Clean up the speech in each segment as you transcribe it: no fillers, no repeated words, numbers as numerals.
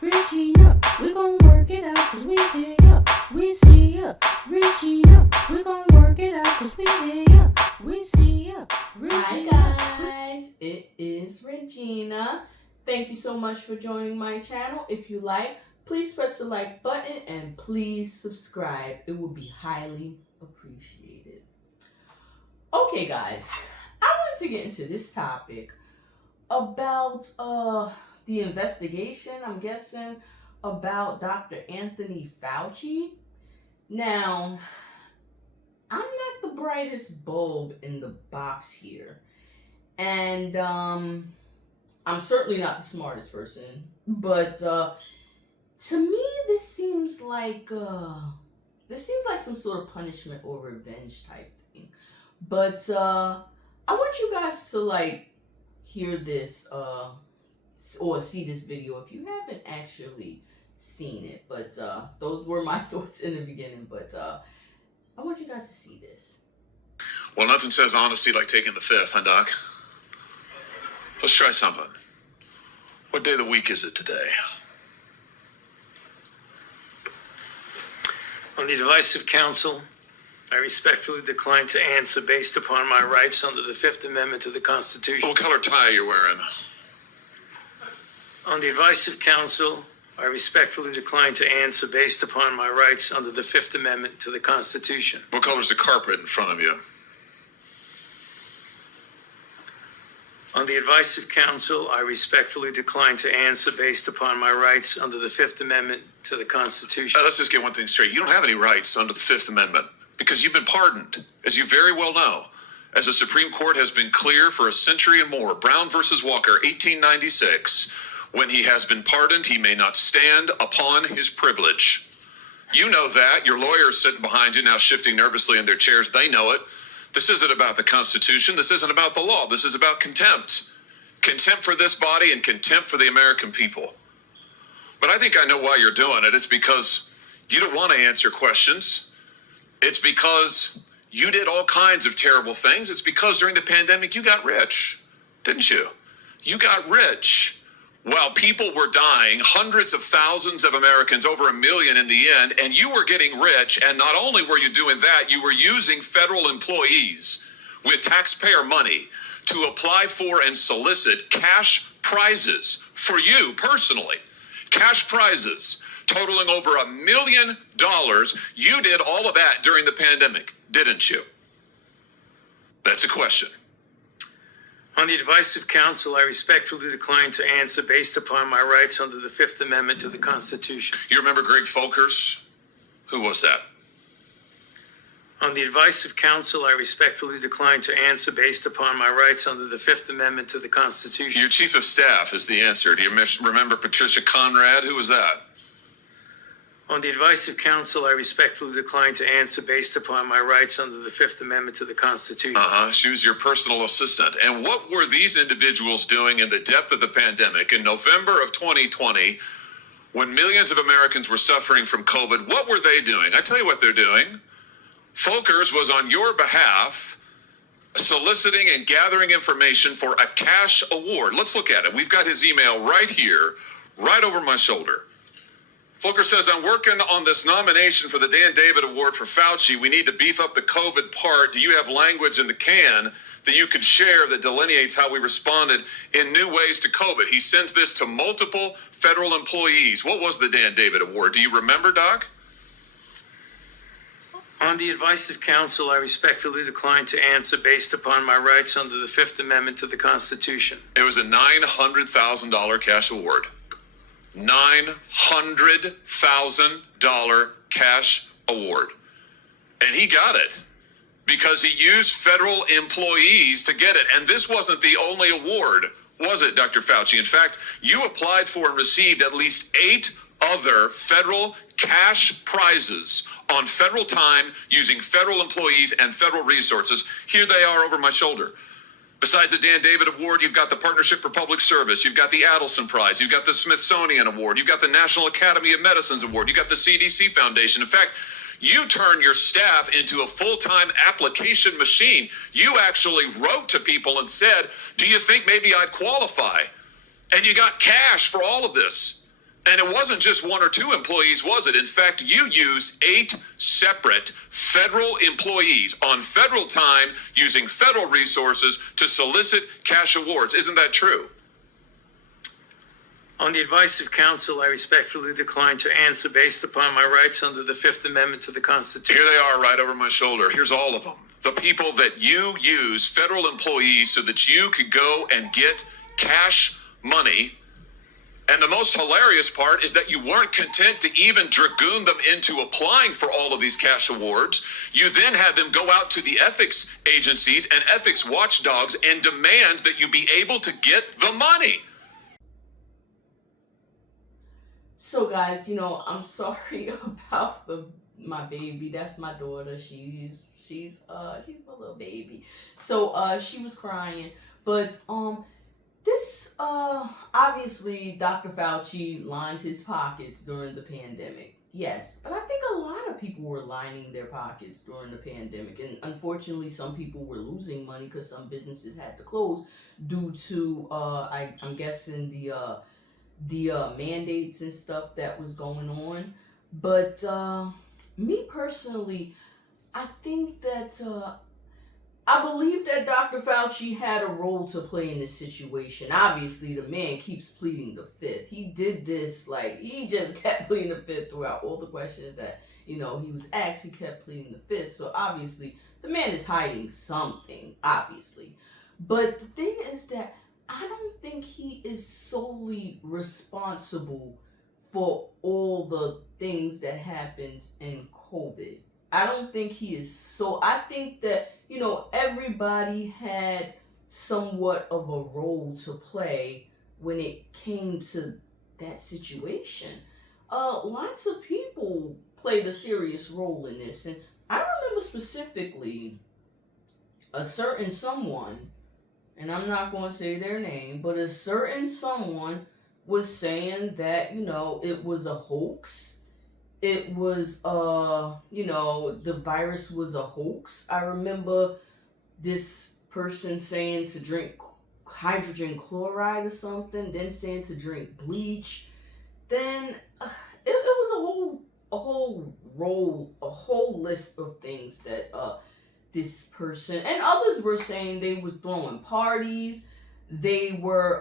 Regina, we gon' work it out cause we hear ya. We see ya, Regina, we gon' work it out cause we hear ya. We see ya, Regina. Hi guys, it is Regina. Thank you so much for joining my channel. If you like, please press the like button and please subscribe. It would be highly appreciated. Okay guys, I wanted to get into this topic about the investigation, I'm guessing, about Dr. Anthony Fauci. Now, I'm not the brightest bulb in the box here. And I'm certainly not the smartest person. But to me, this seems like some sort of punishment or revenge type thing. But I want you guys to hear this or see this video if you haven't actually seen it. But those were my thoughts in the beginning. But I want you guys to see this. Well, nothing says honesty like taking the fifth, huh, Doc? Let's try something. What day of the week is it today? On the advice of counsel, I respectfully decline to answer based upon my rights under the Fifth Amendment to the Constitution. What color tie are you wearing? On the advice of counsel, I respectfully decline to answer based upon my rights under the Fifth Amendment to the Constitution. What color's the carpet in front of you? On the advice of counsel, I respectfully decline to answer based upon my rights under the Fifth Amendment to the Constitution. Let's just get one thing straight. You don't have any rights under the Fifth Amendment because you've been pardoned, as you very well know. As the Supreme Court has been clear for a century and more, Brown versus Walker, 1896, when he has been pardoned, he may not stand upon his privilege. You know that. Your lawyers sitting behind you now shifting nervously in their chairs. They know it. This isn't about the Constitution. This isn't about the law. This is about contempt. Contempt for this body and contempt for the American people. But I think I know why you're doing it. It's because you don't want to answer questions. It's because you did all kinds of terrible things. It's because during the pandemic, you got rich, didn't you? You got rich. While people were dying, hundreds of thousands of Americans, over 1 million in the end, and you were getting rich, and not only were you doing that, you were using federal employees with taxpayer money to apply for and solicit cash prizes for you personally. Cash prizes totaling over $1 million. You did all of that during the pandemic, didn't you? That's a question. On the advice of counsel, I respectfully decline to answer based upon my rights under the Fifth Amendment to the Constitution. You remember Greg Folkers? Who was that? On the advice of counsel, I respectfully decline to answer based upon my rights under the Fifth Amendment to the Constitution. Your chief of staff is the answer. Do you remember Patricia Conrad? Who was that? On the advice of counsel, I respectfully decline to answer based upon my rights under the Fifth Amendment to the Constitution. She was your personal assistant. And what were these individuals doing in the depth of the pandemic in November of 2020 when millions of Americans were suffering from COVID? What were they doing? I tell you what they're doing. Folkers was on your behalf soliciting and gathering information for a cash award. Let's look at it. We've got his email right here, right over my shoulder. Folkers says, I'm working on this nomination for the Dan David Award for Fauci. We need to beef up the COVID part. Do you have language in the can that you could share that delineates how we responded in new ways to COVID? He sends this to multiple federal employees. What was the Dan David Award? Do you remember, Doc? On the advice of counsel, I respectfully decline to answer based upon my rights under the Fifth Amendment to the Constitution. It was a $900,000 cash award. $900,000 cash award. And he got it because he used federal employees to get it. And this wasn't the only award, was it, Dr. Fauci? In fact, you applied for and received at least 8 other federal cash prizes on federal time using federal employees and federal resources. Here they are over my shoulder. Besides the Dan David Award, you've got the Partnership for Public Service, you've got the Adelson Prize, you've got the Smithsonian Award, you've got the National Academy of Medicine's Award, you've got the CDC Foundation. In fact, you turned your staff into a full-time application machine. You actually wrote to people and said, do you think maybe I'd qualify? And you got cash for all of this. And it wasn't just one or two employees, was it? In fact, you used 8 separate federal employees on federal time using federal resources to solicit cash awards. Isn't that true? On the advice of counsel, I respectfully decline to answer based upon my rights under the Fifth Amendment to the Constitution. Here they are right over my shoulder. Here's all of them. The people that you use, federal employees, so that you could go and get cash money. And the most hilarious part is that you weren't content to even dragoon them into applying for all of these cash awards. You then had them go out to the ethics agencies and ethics watchdogs and demand that you be able to get the money. So guys, I'm sorry about my baby. That's my daughter. She's my little baby. So she was crying, but this obviously Dr. Fauci lined his pockets during the pandemic. Yes, but I think a lot of people were lining their pockets during the pandemic, and unfortunately some people were losing money because some businesses had to close due to I'm guessing the mandates and stuff that was going on. But me personally, I think that I believe that Dr. Fauci had a role to play in this situation. Obviously, the man keeps pleading the fifth. He did this, he just kept pleading the fifth throughout all the questions that, he was asked. He kept pleading the fifth. So obviously, the man is hiding something, obviously. But the thing is that I don't think he is solely responsible for all the things that happened in COVID. I don't think he is I think that, everybody had somewhat of a role to play when it came to that situation. Lots of people played a serious role in this. And I remember specifically a certain someone, and I'm not going to say their name, but a certain someone was saying that, it was a hoax. It was, the virus was a hoax. I remember this person saying to drink hydrogen chloride or something, then saying to drink bleach. Then it was a whole list of things that this person and others were saying. They was throwing parties. They were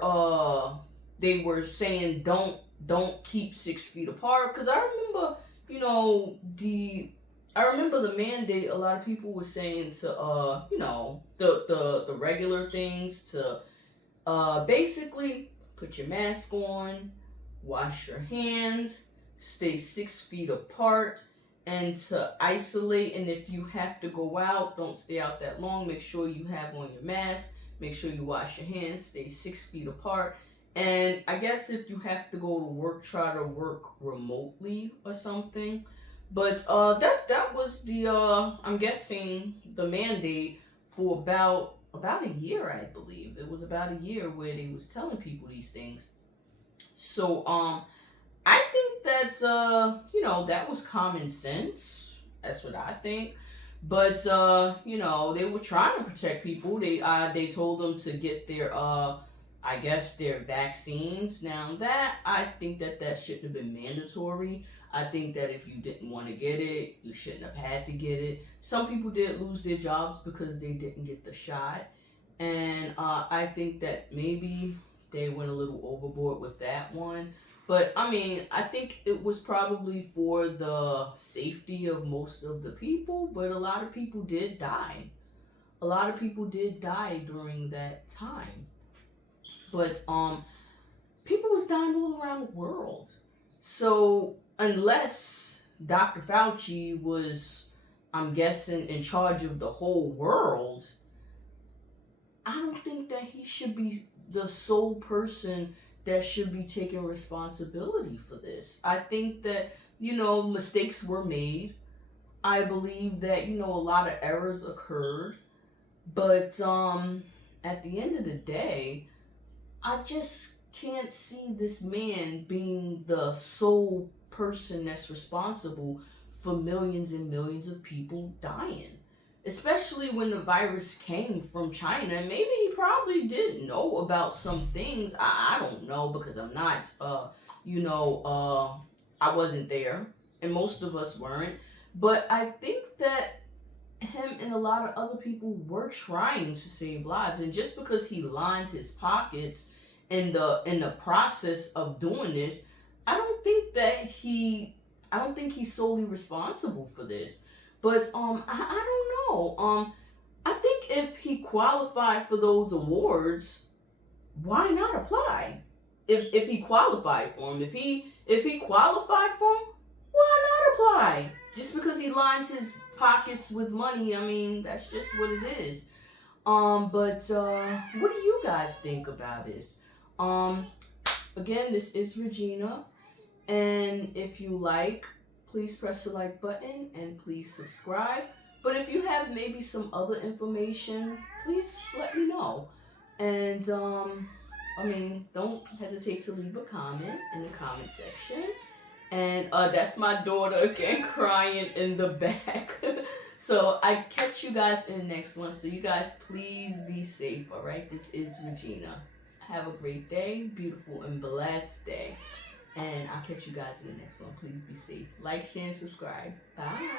saying don't keep 6 feet apart, because I remember the mandate. A lot of people were saying to the regular things to basically put your mask on, wash your hands, stay 6 feet apart, and to isolate. And if you have to go out, don't stay out that long. Make sure you have on your mask. Make sure you wash your hands. Stay 6 feet apart. And I guess if you have to go to work, try to work remotely or something. But that was the I'm guessing the mandate for about a year, I believe. It was about a year where they was telling people these things. So I think that that was common sense. That's what I think. But they were trying to protect people. They told them to get their their vaccines. Now that, I think that shouldn't have been mandatory. I think that if you didn't want to get it, you shouldn't have had to get it. Some people did lose their jobs because they didn't get the shot. And I think that maybe they went a little overboard with that one. But I think it was probably for the safety of most of the people, but a lot of people did die. A lot of people did die during that time. But people was dying all around the world. So unless Dr. Fauci was, I'm guessing, in charge of the whole world, I don't think that he should be the sole person that should be taking responsibility for this. I think that, mistakes were made. I believe that, a lot of errors occurred. But at the end of the day, I just can't see this man being the sole person that's responsible for millions and millions of people dying. especially when the virus came from China. Maybe he probably did know about some things. I don't know, because I'm not, I wasn't there, and most of us weren't. But I think that him and a lot of other people were trying to save lives, and just because he lined his pockets in the process of doing this, I don't think he's solely responsible for this. But I don't know. I think if he qualified for those awards, why not apply? If he qualified for them, if he qualified for them, why not apply? Just because he lines his pockets with money, I mean, that's just what it is. But what do you guys think about this? Again, this is Regina, and if you like, please press the like button and please subscribe. But if you have maybe some other information, please let me know. And don't hesitate to leave a comment in the comment section. And that's my daughter again crying in the back. So I catch you guys in the next one. So you guys please be safe, all right? This is Regina. Have a great day, beautiful and blessed day. And I'll catch you guys in the next one. Please be safe. Like, share, and subscribe. Bye.